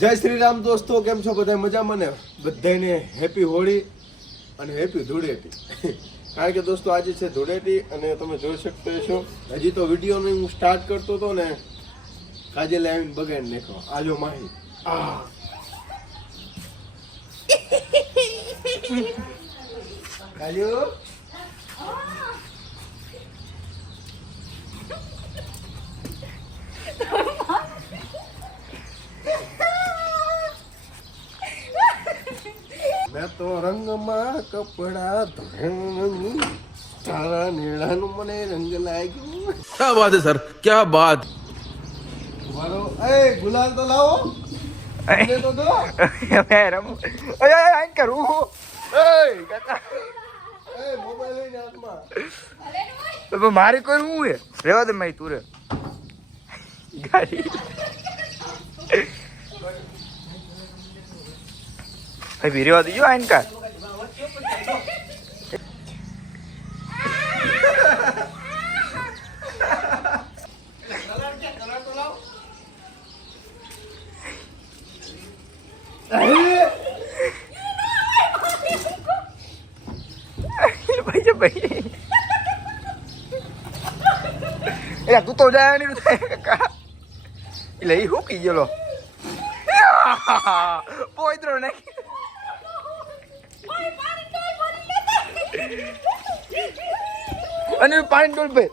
જય શ્રી રામ દોસ્તો, કેમ છો બધા? મજામાં ને? બધાને હેપી હોળી અને હેપી ધૂળેટી. કારણ કે દોસ્તો આજે છે ધૂળેટી અને તમે જોઈ શકતો છો હજી તો વિડીયોને હું સ્ટાર્ટ કરતો હતો ને કાજે લાવીને બગાડી નાખો. આજો માહી કાજુ મેં તો રંગમાં કપડા ધોરણ તારા નેળાનું મને રંગ લાગ્યું. क्या बात है सर, क्या बात. મારો એ ગુલાલ તો લાવો. મને તો દો. રમ અરે આઈ કરું એ કાકા એ મોબાઈલ લઈને હાથમાં. તો મારી કોઈ હું હે રેવા દે મઈ તું રે ગાડી ભાઈ ભીરેવા દીજો આઈન કા ભાઈ એ તું તો જાય નહીં કાકા એટલે એ હું કઈ ગયેલો પોઈત્રો નાખી અને પાણી ડોલ ભાઈ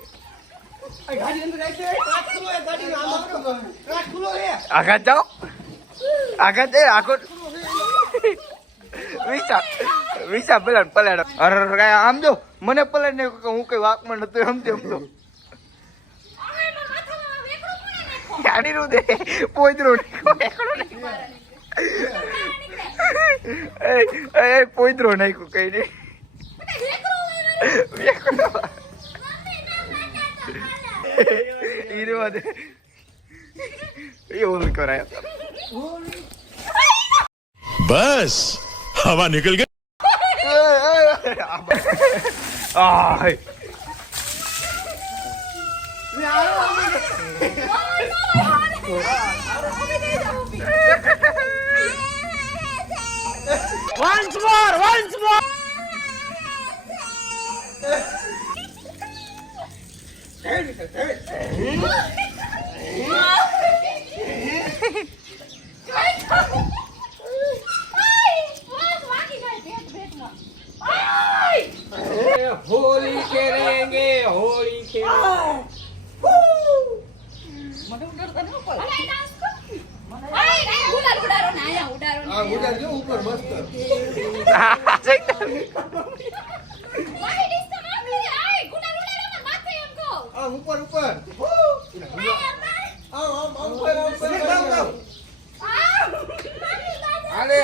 આઘાત જાઓ આઘાત એ આખો વિસા પલાડ પલાડ અરે આમ જો મને પલાડ ને હું કઈ વાકમાં નતો એમ તેમ તો ગાડી નું દે પોઈત્રો પોઈત્રો નાખ્યું કઈ નઈ बस हवा निकल गई. once more होली खेलेंगे होली खेलेंगे ऊपर मस्त ऊपर ऊपर अरे